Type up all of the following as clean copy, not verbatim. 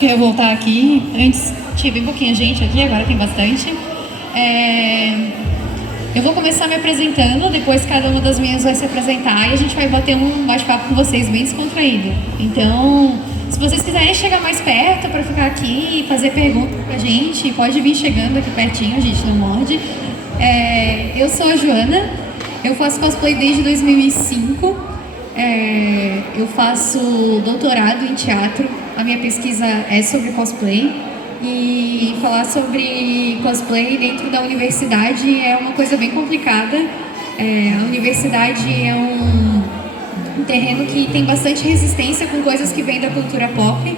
Eu vou voltar aqui. Antes tinha bem pouquinha gente aqui, agora tem bastante. Eu vou começar me apresentando, depois cada uma das minhas vai se apresentar e a gente vai bater um bate-papo com vocês bem descontraído. Então, se vocês quiserem chegar mais perto para ficar aqui e fazer perguntas pra gente, pode vir chegando aqui pertinho, a gente não morde. Eu sou a Joana, eu faço cosplay desde 2005. Eu faço doutorado em teatro, a minha pesquisa é sobre cosplay e falar sobre cosplay dentro da universidade é uma coisa bem complicada. A universidade é um terreno que tem bastante resistência com coisas que vêm da cultura pop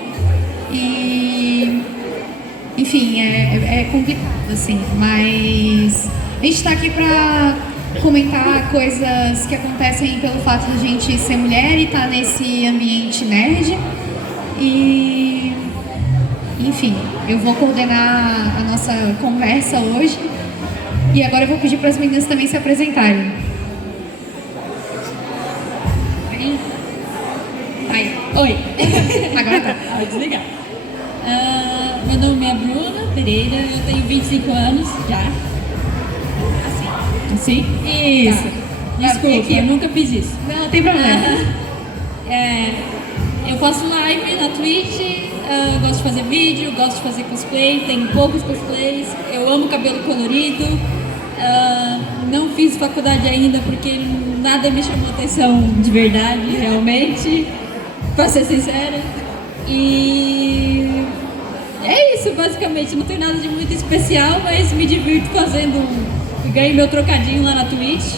e, enfim, é complicado, assim, mas a gente está aqui para comentar coisas que acontecem pelo fato de a gente ser mulher e estar nesse ambiente nerd. E, enfim, eu vou coordenar a nossa conversa hoje. E agora eu vou pedir para as meninas também se apresentarem. Oi. Agora tá. Vou desligar. Meu nome é Bruna Pereira, eu tenho 25 anos já. Assim? Isso. Tá. Desculpa, eu nunca fiz isso. Não tem problema. Eu faço live na Twitch, gosto de fazer vídeo, gosto de fazer cosplay, tenho poucos cosplays, eu amo cabelo colorido, não fiz faculdade ainda porque nada me chamou atenção de verdade, realmente, pra ser sincera. E é isso, basicamente, não tem nada de muito especial, mas me divirto fazendo. Ganhei meu trocadinho lá na Twitch.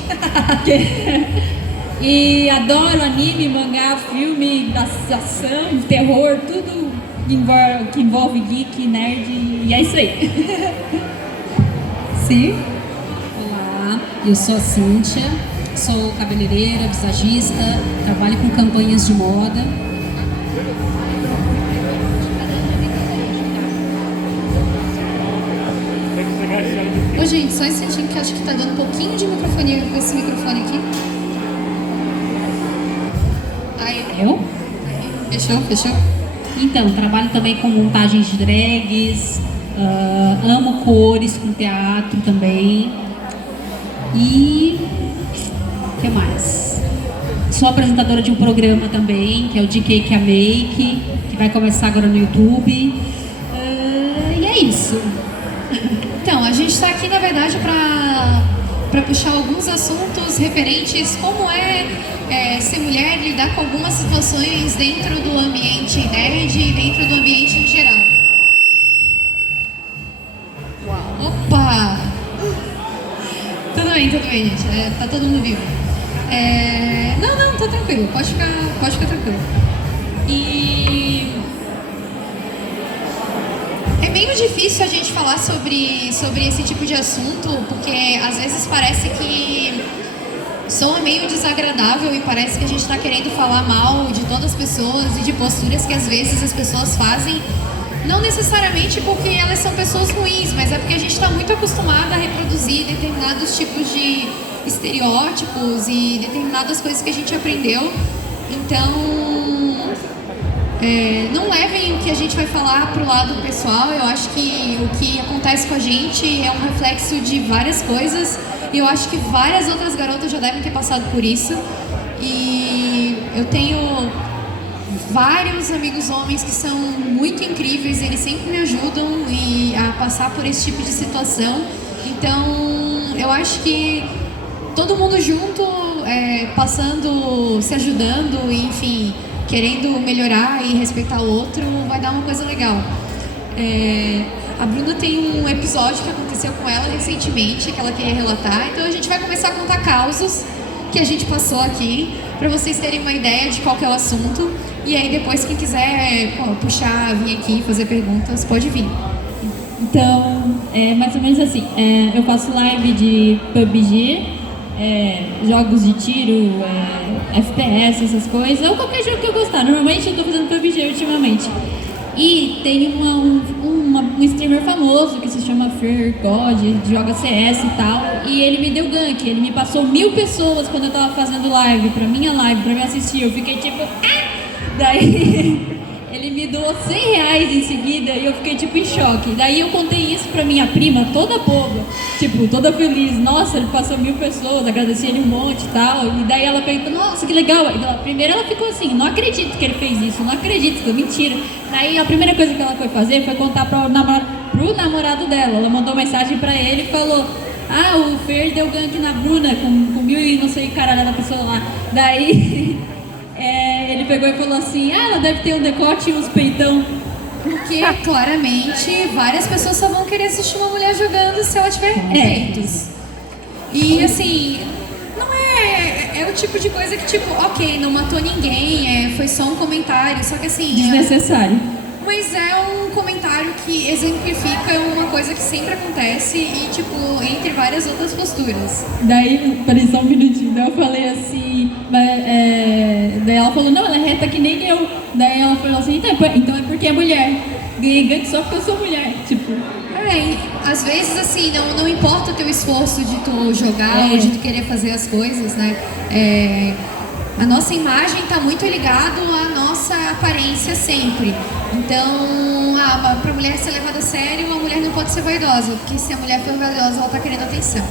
E adoro anime, mangá, filme, ação, terror, tudo que envolve geek, nerd, e é isso aí. Sim. Olá, eu sou a Cíntia, sou cabeleireira, visagista, trabalho com campanhas de moda. Ô, gente, só esse instantinho que acho que tá dando um pouquinho de microfone com esse microfone aqui. Aí. Eu? Fechou? Então, trabalho também com montagens de drags, amo cores com teatro também. E o que mais? Sou apresentadora de um programa também, que é o De Cake a Make, que vai começar agora no YouTube. E é isso. Então, a gente está aqui, na verdade, para puxar alguns assuntos referentes como ser mulher e lidar com algumas situações dentro do ambiente nerd e dentro do ambiente em geral. Opa! Tudo bem, gente. Tá todo mundo vivo. Não, tá tranquilo. Pode ficar tranquilo. E é meio difícil a gente falar sobre esse tipo de assunto, porque às vezes parece que soa meio desagradável e parece que a gente está querendo falar mal de todas as pessoas e de posturas que às vezes as pessoas fazem, não necessariamente porque elas são pessoas ruins, mas é porque a gente está muito acostumado a reproduzir determinados tipos de estereótipos e determinadas coisas que a gente aprendeu. Então, não levem o que a gente vai falar pro lado pessoal. Eu acho que o que acontece com a gente é um reflexo de várias coisas e eu acho que várias outras garotas já devem ter passado por isso. E eu tenho vários amigos homens que são muito incríveis, eles sempre me ajudam a passar por esse tipo de situação. Então, eu acho que todo mundo junto, passando, se ajudando, enfim, querendo melhorar e respeitar o outro, vai dar uma coisa legal. A Bruna tem um episódio que aconteceu com ela recentemente, que ela queria relatar, então a gente vai começar a contar causos que a gente passou aqui, para vocês terem uma ideia de qual que é o assunto, e aí depois quem quiser puxar, vir aqui, fazer perguntas, pode vir. Então, é mais ou menos assim, eu faço live de PUBG, jogos de tiro, FPS, essas coisas, ou qualquer jogo que eu gostar. Normalmente eu tô fazendo PUBG ultimamente. E tem um streamer famoso que se chama Fear God, joga CS e tal, e ele me deu gank, ele me passou 1000 pessoas quando eu tava fazendo live, pra minha live, pra me assistir. Eu fiquei tipo, Daí Ele me doou R$100 em seguida e eu fiquei tipo em choque. Daí eu contei isso pra minha prima, toda boba, tipo, toda feliz. Nossa, ele passou 1000 pessoas, agradeci ele um monte e tal. E daí ela perguntou, nossa, que legal. Primeiro ela ficou assim, não acredito que ele fez isso, não acredito, que mentira. Daí a primeira coisa que ela foi fazer foi contar pro namorado dela. Ela mandou mensagem pra ele e falou: ah, o Fer deu gank na Bruna com 1000 e não sei caralho da pessoa lá. Daí ele pegou e falou assim: ah, ela deve ter um decote e uns peitão. Porque claramente várias pessoas só vão querer assistir uma mulher jogando se ela tiver peitos. E assim, não é o tipo de coisa que tipo, ok, não matou ninguém, foi só um comentário, só que assim... Desnecessário. Mas é um comentário que exemplifica uma coisa que sempre acontece e, tipo, entre várias outras posturas. Daí, peraí só um minutinho, daí eu falei assim, daí ela falou, não, ela é reta que nem eu. Daí ela falou assim, então é porque é mulher. Ganhei gank só porque eu sou mulher, tipo... às vezes, assim, não importa o teu esforço de tu jogar ou de tu querer fazer as coisas, né? A nossa imagem está muito ligada à nossa aparência sempre. Então, para a mulher ser levada a sério, a mulher não pode ser vaidosa, porque se a mulher for vaidosa, ela está querendo atenção.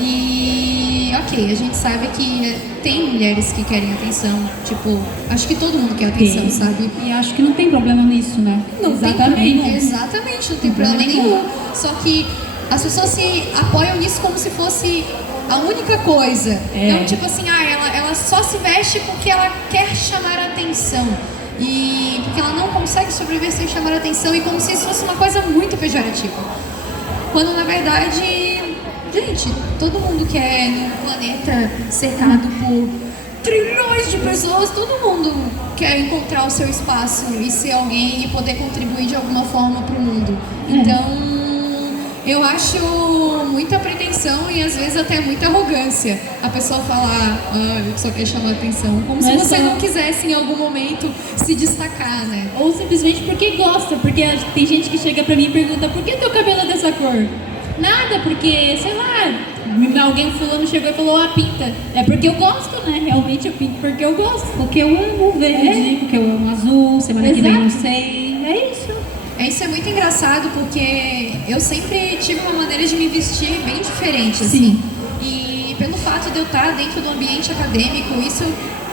E, ok, a gente sabe que tem mulheres que querem atenção, tipo, acho que todo mundo quer atenção, sabe? E acho que não tem problema nisso, né? Exatamente, não tem problema nenhum. Só que as pessoas se apoiam nisso como se fosse a única coisa. Então, tipo assim, ela só se veste porque ela quer chamar a atenção. E porque ela não consegue sobreviver sem chamar a atenção, e como se isso fosse uma coisa muito pejorativa. Quando, na verdade, gente, todo mundo quer num planeta cercado por trilhões de pessoas, todo mundo quer encontrar o seu espaço e ser alguém e poder contribuir de alguma forma para o mundo. Então, eu acho muita pretensão e às vezes até muita arrogância a pessoa falar, eu só quero chamar atenção, como se você não quisesse em algum momento se destacar, né? Ou simplesmente porque gosta, porque tem gente que chega pra mim e pergunta, por que teu cabelo é dessa cor? Nada, porque, sei lá, alguém fulano chegou e falou, pinta. É porque eu gosto, né? Realmente eu pinto porque eu gosto. Porque eu amo verde, porque eu amo azul, semana que vem não sei, é isso. Isso é muito engraçado porque eu sempre tive uma maneira de me vestir bem diferente, assim. Sim. E pelo fato de eu estar dentro do ambiente acadêmico, isso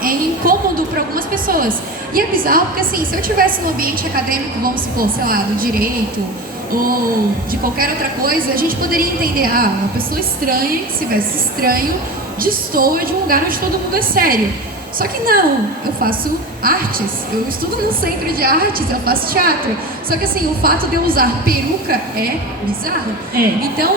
é incômodo para algumas pessoas. E é bizarro porque, assim, se eu estivesse no ambiente acadêmico, vamos supor, sei lá, do direito ou de qualquer outra coisa, a gente poderia entender, uma pessoa estranha, que se veste estranho, destoa de um lugar onde todo mundo é sério. Só que não, eu faço artes, eu estudo no centro de artes, eu faço teatro. Só que assim, o fato de eu usar peruca é bizarro. Então,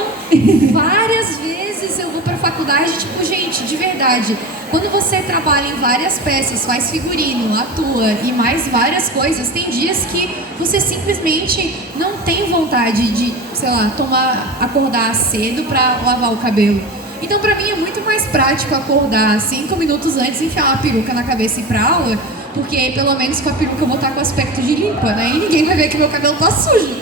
várias vezes eu vou pra faculdade, tipo, gente, de verdade, quando você trabalha em várias peças, faz figurino, atua e mais várias coisas, tem dias que você simplesmente não tem vontade de, sei lá, acordar cedo pra lavar o cabelo. Então, pra mim, é muito mais prático acordar 5 minutos antes, enfiar uma peruca na cabeça e ir pra aula, porque pelo menos com a peruca eu vou estar com aspecto de limpa, né? E ninguém vai ver que meu cabelo tá sujo.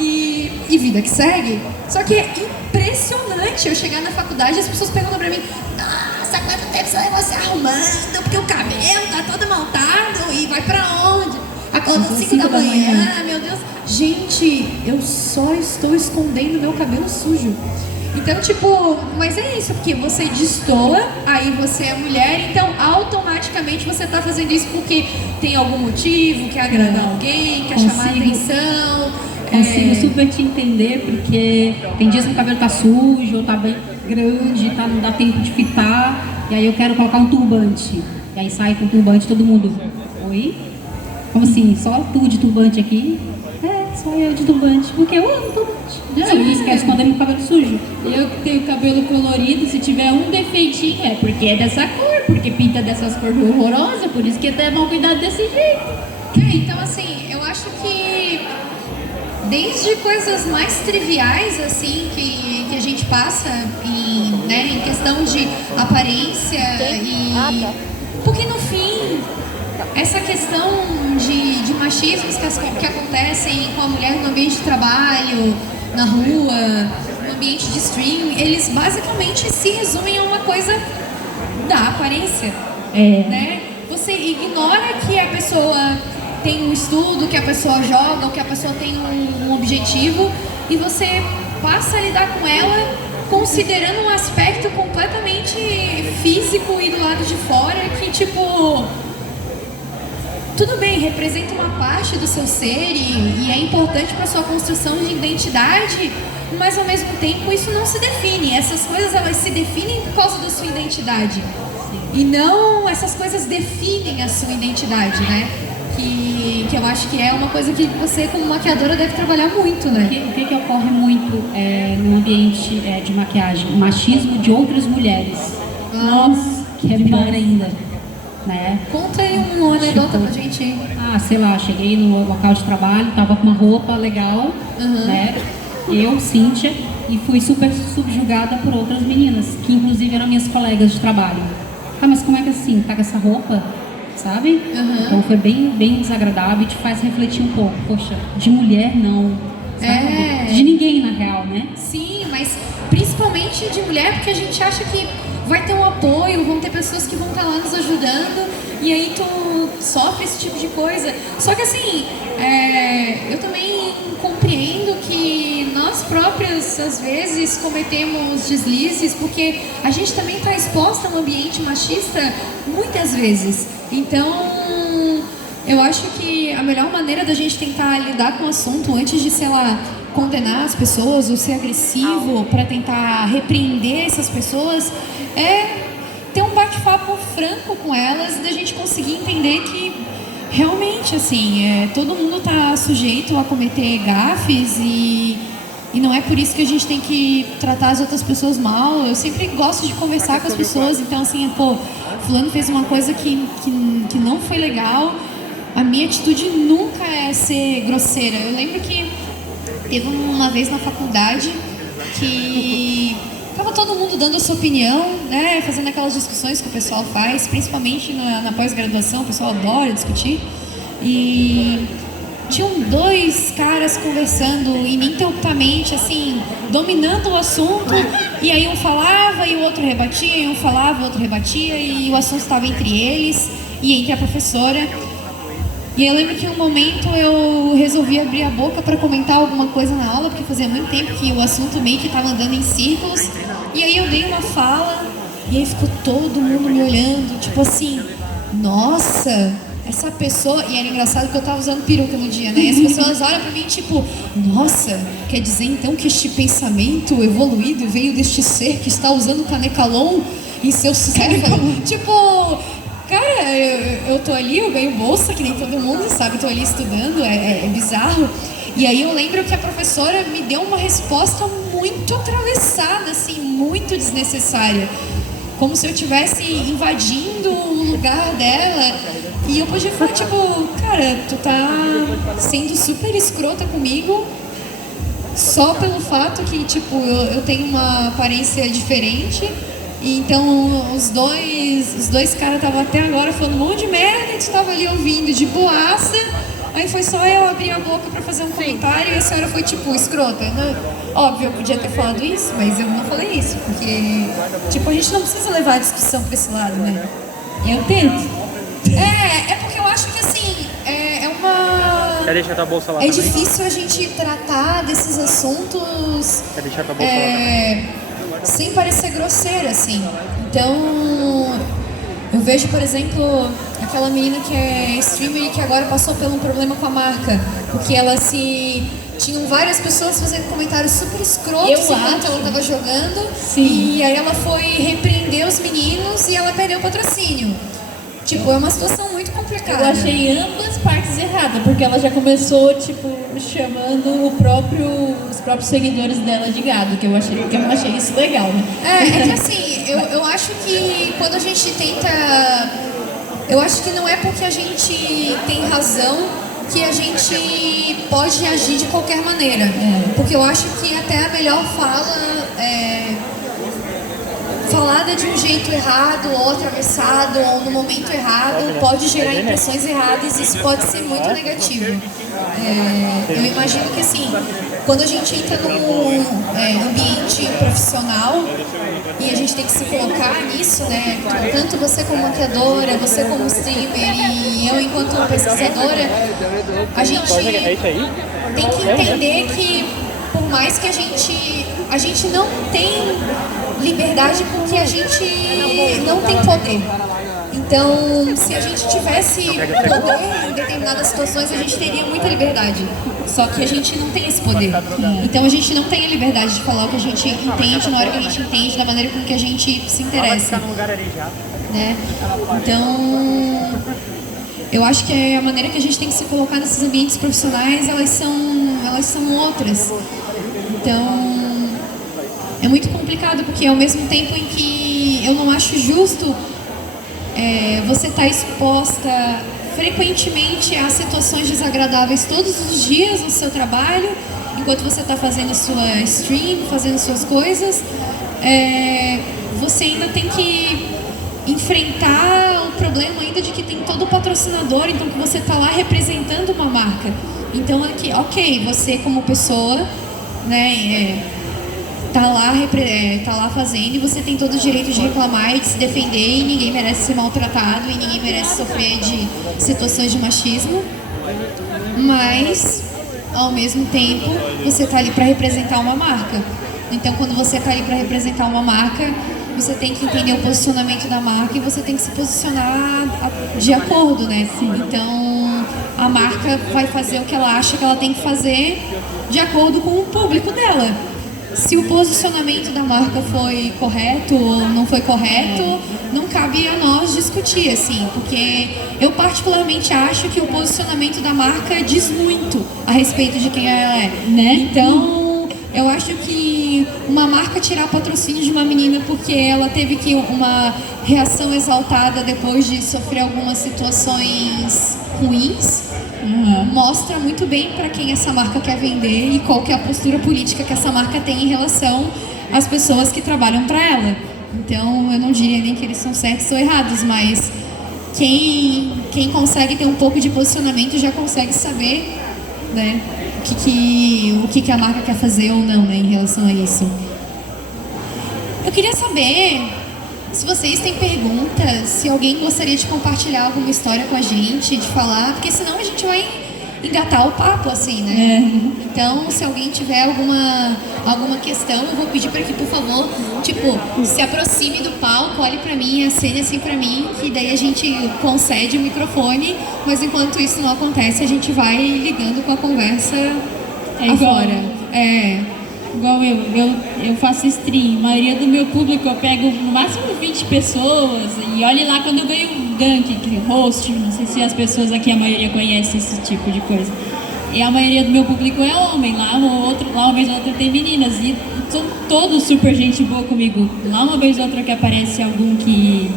E vida que segue. Só que é impressionante eu chegar na faculdade e as pessoas perguntam pra mim, nossa, quanto tempo você levou se arrumando? Porque o cabelo tá todo montado e vai pra onde? Acorda às 5 da manhã, meu Deus. Gente, eu só estou escondendo meu cabelo sujo. Então, tipo, mas é isso, porque você destoa, aí você é mulher, então automaticamente você tá fazendo isso porque tem algum motivo, quer agradar alguém, quer chamar atenção. Consigo super te entender, porque tem dias que o cabelo tá sujo, ou tá bem grande, não dá tempo de fitar, e aí eu quero colocar um turbante. E aí sai com o turbante, todo mundo, oi? Como assim, só tu de turbante aqui? Só eu de turbante, porque eu amo turbante. Você quer esconder meu cabelo sujo? Eu que tenho cabelo colorido, se tiver um defeitinho é porque é dessa cor, porque pinta dessas cores horrorosas, por isso que até é mal cuidado desse jeito. Então assim, eu acho que desde coisas mais triviais assim que a gente passa em questão de aparência porque no fim essa questão de machismos que acontecem com a mulher no ambiente de trabalho, na rua, no ambiente de stream, eles basicamente se resumem a uma coisa da aparência, né? Você ignora que a pessoa tem um estudo, que a pessoa joga, ou que a pessoa tem um objetivo, e você passa a lidar com ela considerando um aspecto completamente físico e do lado de fora, que tipo, tudo bem, representa uma parte do seu ser e é importante para sua construção de identidade, mas ao mesmo tempo isso não se define. Essas coisas, elas se definem por causa da sua identidade e não essas coisas definem a sua identidade, né? Que eu acho que é uma coisa que você, como maquiadora, deve trabalhar muito, né? O que ocorre muito no ambiente de maquiagem? O machismo de outras mulheres. Nossa, que é pior ainda, né? Conta aí uma anedota pra gente. Sei lá, cheguei no local de trabalho, tava com uma roupa legal, né? Eu, Cíntia, e fui super subjugada por outras meninas, que inclusive eram minhas colegas de trabalho. Mas como é que assim, tá com essa roupa? Sabe? Então foi bem desagradável e te faz refletir um pouco. Poxa, de mulher não, sabe? De ninguém na real, né? Sim, mas principalmente de mulher, porque a gente acha que vai ter um apoio, vão ter pessoas que vão estar lá nos ajudando, e aí tu sofre esse tipo de coisa. Só que assim, eu também compreendo que nós próprias, às vezes, cometemos deslizes, porque a gente também está exposta a um ambiente machista muitas vezes. Então, eu acho que a melhor maneira da gente tentar lidar com o assunto, antes de, sei lá, condenar as pessoas ou ser agressivo para tentar repreender essas pessoas, é ter um bate-papo franco com elas e da gente conseguir entender que realmente, assim, todo mundo está sujeito a cometer gafes e não é por isso que a gente tem que tratar as outras pessoas mal. Eu sempre gosto de conversar com as pessoas, então assim, pô, fulano fez uma coisa que não foi legal. A minha atitude nunca é ser grosseira. Eu lembro que teve uma vez na faculdade que tava todo mundo dando a sua opinião, né, fazendo aquelas discussões que o pessoal faz, principalmente na pós-graduação, o pessoal adora discutir. E tinham dois caras conversando ininterruptamente, assim, dominando o assunto, e aí um falava e o outro rebatia, e um falava e o outro rebatia, e o assunto estava entre eles e entre a professora. E eu lembro que em um momento eu resolvi abrir a boca para comentar alguma coisa na aula, porque fazia muito tempo que o assunto meio que estava andando em círculos, e aí eu dei uma fala, e aí ficou todo mundo me olhando, tipo assim, nossa, essa pessoa... E era engraçado que eu tava usando peruca no dia, né? E as pessoas olham pra mim tipo, nossa, quer dizer então que este pensamento evoluído veio deste ser que está usando canecalon em seu cérebro? Tipo, cara, eu tô ali, eu ganho bolsa, que nem todo mundo, sabe? Tô ali estudando, é bizarro. E aí eu lembro que a professora me deu uma resposta muito atravessada, assim, muito desnecessária. Como se eu estivesse invadindo o lugar dela. E eu podia falar, tipo, cara, tu tá sendo super escrota comigo só pelo fato que, tipo, eu tenho uma aparência diferente. E então os dois caras estavam até agora falando um monte de merda e tu tava ali ouvindo de boaça. Aí foi só eu abrir a boca pra fazer um comentário e a senhora foi, tipo, escrota, né? Óbvio, eu podia ter falado isso, mas eu não falei isso, porque, tipo, a gente não precisa levar a discussão pra esse lado, né? Eu tento. É porque eu acho que, assim, é uma... Quer deixar tua bolsa lá também? Difícil a gente tratar desses assuntos... Quer deixar tua bolsa lá também? Sem parecer grosseira, assim. Então, eu vejo, por exemplo, aquela menina que é streamer e que agora passou por um problema com a marca, porque ela tinham várias pessoas fazendo comentários super escrotos enquanto ela estava jogando. Sim. E aí ela foi repreender os meninos e ela perdeu o patrocínio. Tipo, é uma situação muito complicada. Eu achei ambas partes erradas, porque ela já começou, tipo, chamando os próprios seguidores dela de gado, que eu achei isso legal, né? É que assim, eu acho que quando a gente tenta... Eu acho que não é porque a gente tem razão que a gente pode agir de qualquer maneira. Porque eu acho que até a melhor fala falada de um jeito errado, ou atravessado, ou no momento errado, pode gerar impressões erradas e isso pode ser muito negativo. Eu imagino que assim, quando a gente entra num ambiente profissional e a gente tem que se colocar nisso, né? Tanto você como maquiadora, você como streamer e eu enquanto pesquisadora, a gente tem que entender que por mais que a gente não tem liberdade porque a gente não tem poder. Então, se a gente tivesse poder em determinadas situações, a gente teria muita liberdade. Só que a gente não tem esse poder. Então, a gente não tem a liberdade de falar o que a gente entende na hora que a gente entende, da maneira com que a gente se interessa. Né? Então, eu acho que a maneira que a gente tem que se colocar nesses ambientes profissionais, elas são outras. Então, é muito complicado, porque ao mesmo tempo em que eu não acho justo você estar exposta frequentemente a situações desagradáveis todos os dias no seu trabalho, enquanto você está fazendo sua stream, fazendo suas coisas, você ainda tem que enfrentar o problema ainda de que tem todo o patrocinador, então que você está lá representando uma marca. Então, aqui, ok, você como pessoa, né, tá lá fazendo e você tem todo o direito de reclamar e de se defender e ninguém merece ser maltratado e ninguém merece sofrer de situações de machismo, mas ao mesmo tempo você tá ali para representar uma marca. Então quando você tá ali para representar uma marca, você tem que entender o posicionamento da marca e você tem que se posicionar de acordo, né? Então a marca vai fazer o que ela acha que ela tem que fazer de acordo com o público dela. Se o posicionamento da marca foi correto ou não foi correto, não cabe a nós discutir, assim, porque eu particularmente acho que o posicionamento da marca diz muito a respeito de quem ela é, né? Então, eu acho que uma marca tirar patrocínio de uma menina porque ela teve uma reação exaltada depois de sofrer algumas situações ruins, mostra muito bem para quem essa marca quer vender e qual que é a postura política que essa marca tem em relação às pessoas que trabalham para ela. Então, eu não diria nem que eles são certos ou errados, mas quem consegue ter um pouco de posicionamento já consegue saber, né, o que a marca quer fazer ou não, né, em relação a isso. Eu queria saber se vocês têm perguntas, se alguém gostaria de compartilhar alguma história com a gente, de falar, porque senão a gente vai engatar o papo, assim, né? Então, se alguém tiver alguma questão, eu vou pedir para que, por favor, se aproxime do palco, olhe para mim, acene assim para mim, que daí a gente concede o microfone, mas enquanto isso não acontece, a gente vai ligando com a conversa afora. Igual eu faço stream, a maioria do meu público eu pego no máximo 20 pessoas e olhe lá quando eu ganho um gank, host, não sei se as pessoas aqui, a maioria conhece esse tipo de coisa. E a maioria do meu público é homem, lá uma vez ou outra tem meninas e são todos super gente boa comigo. Lá uma vez ou outra que aparece algum que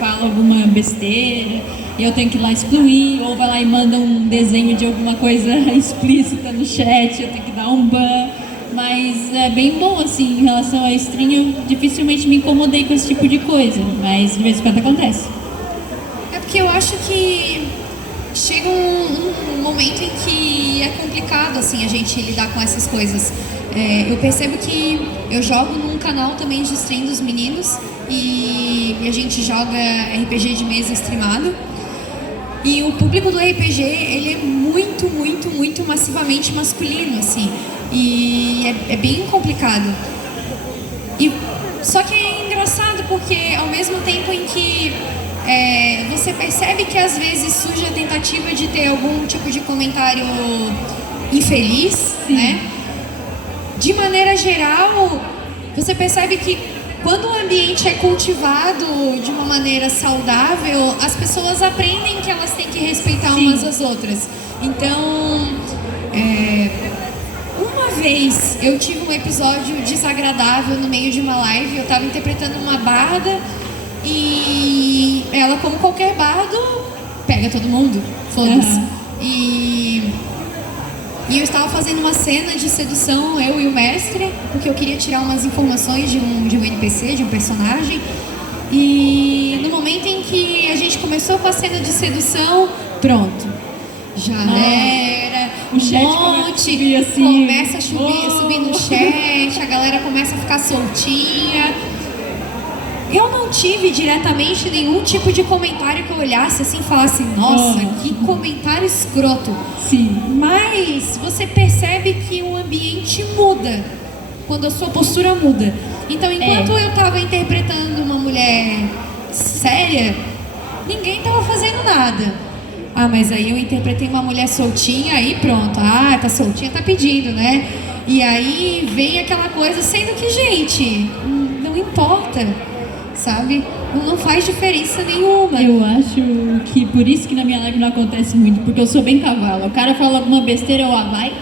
fala alguma besteira e eu tenho que ir lá excluir, ou vai lá e manda um desenho de alguma coisa explícita no chat, eu tenho que dar um ban. Mas é bem bom, assim, em relação à stream, eu dificilmente me incomodei com esse tipo de coisa, mas de vez em quando acontece. É porque eu acho que chega um momento em que é complicado, assim, a gente lidar com essas coisas. Eu percebo que eu jogo num canal também de stream dos meninos e a gente joga RPG de mesa streamado. E o público do RPG, ele é muito, muito, muito massivamente masculino, assim. E é bem complicado. Só que é engraçado porque ao mesmo tempo em que você percebe que às vezes surge a tentativa de ter algum tipo de comentário infeliz, né? De maneira geral, você percebe que quando o ambiente é cultivado de uma maneira saudável, as pessoas aprendem que elas têm que respeitar umas às outras. Então, uma vez eu tive um episódio desagradável no meio de uma live, eu estava interpretando uma barda e ela, como qualquer bardo, pega todo mundo, foda-se. E E eu estava fazendo uma cena de sedução, eu e o mestre, porque eu queria tirar umas informações de um NPC, de um personagem. E no momento em que a gente começou com a cena de sedução, pronto. Já era, o chat monte, assim, começa a subir no chat, a galera começa a ficar soltinha. Eu não tive diretamente nenhum tipo de comentário que eu olhasse assim e falasse, nossa, que comentário escroto. Sim. Mas você percebe que o ambiente muda quando a sua postura muda. Então, enquanto eu estava interpretando uma mulher séria, ninguém estava fazendo nada. Ah, mas aí eu interpretei uma mulher soltinha, aí pronto. Ah, tá soltinha, tá pedindo, né? E aí vem aquela coisa, sendo que, gente, não importa, sabe? Não faz diferença nenhuma. Eu acho que por isso que na minha live não acontece muito, porque eu sou bem cavalo. O cara fala alguma besteira, eu vai.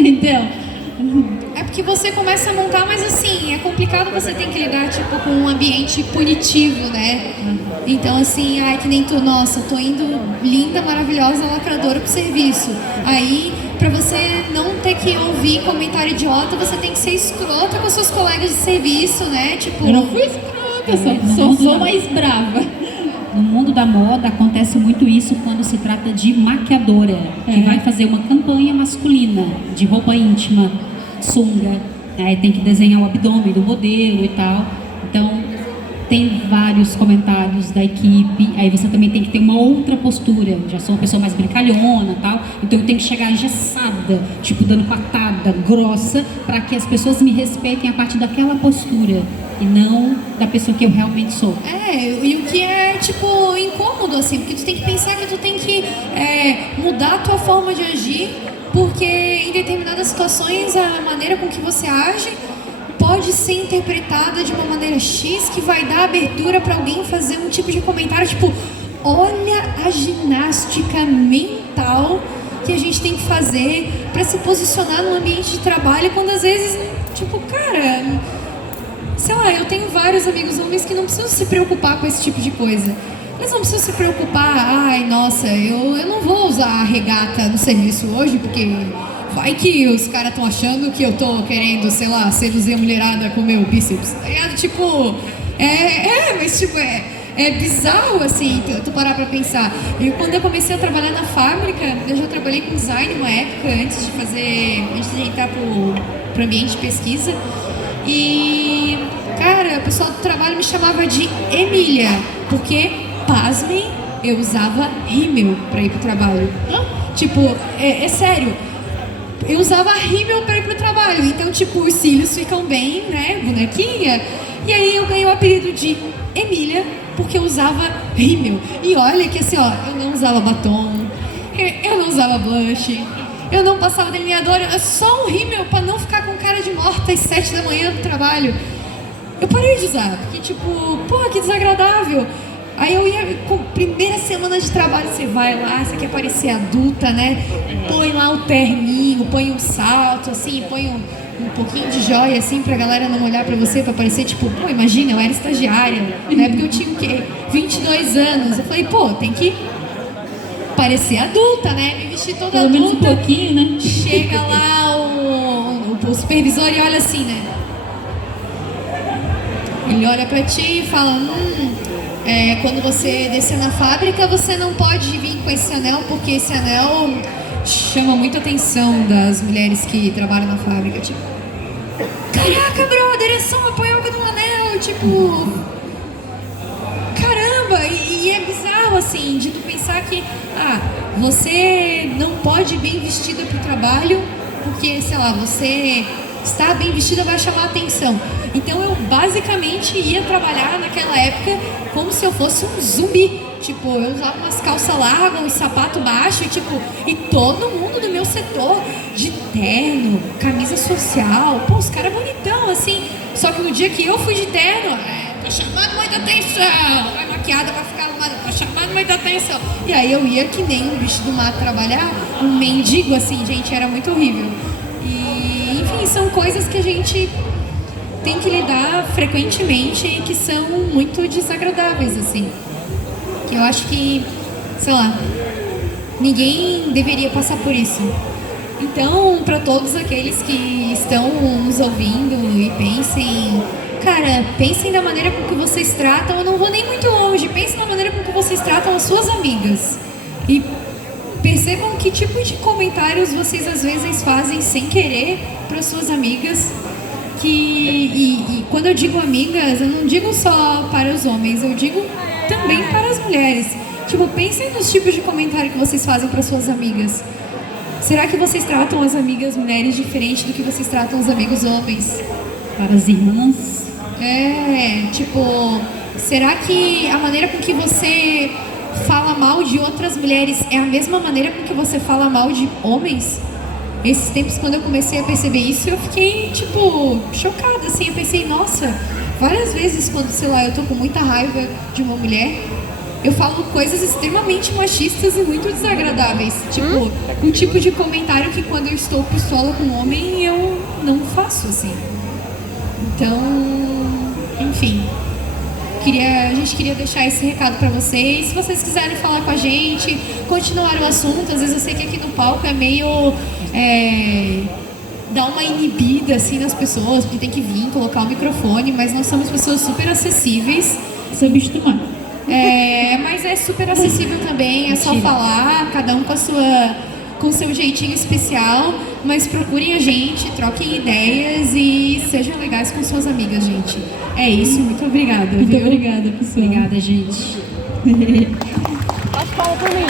Então. É porque você começa a montar, mas assim, é complicado, você tem que lidar tipo com um ambiente punitivo, né? Então assim, ai que nem tu, nossa, tô indo linda, maravilhosa, lacradora pro serviço. Aí, pra você não ter que ouvir comentário idiota, você tem que ser escrota com seus colegas de serviço, né? Tipo, Eu não fui escrota, sou mais brava. No mundo da moda acontece muito isso quando se trata de maquiadora, que vai fazer uma campanha masculina de roupa íntima, sunga, aí tem que desenhar o abdômen do modelo e tal. Então tem vários comentários da equipe, aí você também tem que ter uma outra postura. Já sou uma pessoa mais brincalhona e tal, então eu tenho que chegar engessada, tipo dando patada grossa, para que as pessoas me respeitem a partir daquela postura e não da pessoa que eu realmente sou. e o que é, tipo, incômodo, assim, porque tu tem que pensar que tu tem que mudar a tua forma de agir, porque em determinadas situações a maneira com que você age pode ser interpretada de uma maneira X que vai dar abertura para alguém fazer um tipo de comentário, tipo, olha a ginástica mental que a gente tem que fazer para se posicionar no ambiente de trabalho, quando às vezes, tipo, cara, sei lá, eu tenho vários amigos homens que não precisam se preocupar com esse tipo de coisa. Eles não precisam se preocupar, ai, nossa, eu não vou usar a regata no serviço hoje, porque vai que os caras estão achando que eu tô querendo, sei lá, seduzir a mulherada com o meu bíceps. Tipo, mas tipo, é bizarro, assim, tu parar pra pensar. Quando eu comecei a trabalhar na fábrica, eu já trabalhei com design uma época, antes de entrar pro ambiente de pesquisa. E, cara, o pessoal do trabalho me chamava de Emília, porque, pasmem, eu usava rímel pra ir pro trabalho. Tipo, é sério. Eu usava rímel pra ir pro trabalho, então, tipo, os cílios ficam bem, né, bonequinha. E aí eu ganhei o apelido de Emília, porque eu usava rímel. E olha que assim, ó, eu não usava batom, eu não usava blush, eu não passava delineador, só um rímel pra não ficar com cara de morta às 7 da manhã no trabalho. Eu parei de usar, porque tipo, pô, que desagradável. Aí eu ia, primeira semana de trabalho, você vai lá, você quer parecer adulta, né? Põe lá o terninho, põe um salto, assim, põe um pouquinho de joia, assim, pra galera não olhar pra você, pra parecer, tipo, pô, imagina, eu era estagiária, na época eu tinha o quê? 22 anos. Eu falei, pô, tem que parecer adulta, né? Me vestir toda pelo adulta. menos um pouquinho, né? Chega lá o supervisor e olha assim, né? Ele olha pra ti e fala, quando você descer na fábrica, você não pode vir com esse anel, porque esse anel chama muita atenção das mulheres que trabalham na fábrica. Tipo, caraca, brother, é só uma poioca de um anel, tipo, caramba, e é bizarro, assim, de tu pensar que, você não pode ir bem vestida pro trabalho, porque, sei lá, você estar bem vestida vai chamar atenção. Então eu basicamente ia trabalhar naquela época como se eu fosse um zumbi. Tipo, eu usava umas calças largas, uns sapatos baixos, e todo mundo do meu setor de terno, camisa social, pô, os caras bonitão, assim. Só que no dia que eu fui de terno, tô chamando muita atenção, vai maquiada pra ficar arrumada, tô chamando muita atenção. E aí eu ia que nem um bicho do mato trabalhar, um mendigo, assim, gente, era muito horrível. E, enfim, são coisas que a gente tem que lidar frequentemente e que são muito desagradáveis, assim. Que eu acho que, sei lá, Ninguém deveria passar por isso. Então, para todos aqueles que estão nos ouvindo e pensem, cara, pensem da maneira com que vocês tratam, eu não vou nem muito longe, pensem na maneira com que vocês tratam as suas amigas. E percebam que tipo de comentários vocês às vezes fazem sem querer para suas amigas. E quando eu digo amigas, eu não digo só para os homens, eu digo também para as mulheres. Tipo, pensem nos tipos de comentário que vocês fazem para suas amigas. Será que vocês tratam as amigas mulheres diferente do que vocês tratam os amigos homens? Para as irmãs. Tipo, será que a maneira com que você fala mal de outras mulheres é a mesma maneira com que você fala mal de homens? Esses tempos, quando eu comecei a perceber isso, eu fiquei, tipo, chocada, assim. Eu pensei, nossa, várias vezes quando, sei lá, eu tô com muita raiva de uma mulher, eu falo coisas extremamente machistas e muito desagradáveis. Tipo, um tipo de comentário que quando eu estou pistola com um homem, eu não faço, assim. Então, enfim. A gente queria deixar esse recado pra vocês. Se vocês quiserem falar com a gente, continuar o assunto, às vezes eu sei que aqui no palco é meio... dá uma inibida, assim, nas pessoas, porque tem que vir, colocar o microfone, mas nós somos pessoas super acessíveis. Seu bicho do mar. Mas é super acessível também, é só falar, cada um com o seu jeitinho especial, mas procurem a gente, troquem ideias e sejam legais com suas amigas, gente. É isso, muito obrigada. Muito obrigada, pessoal. Obrigada, gente. Faz palma pra mim.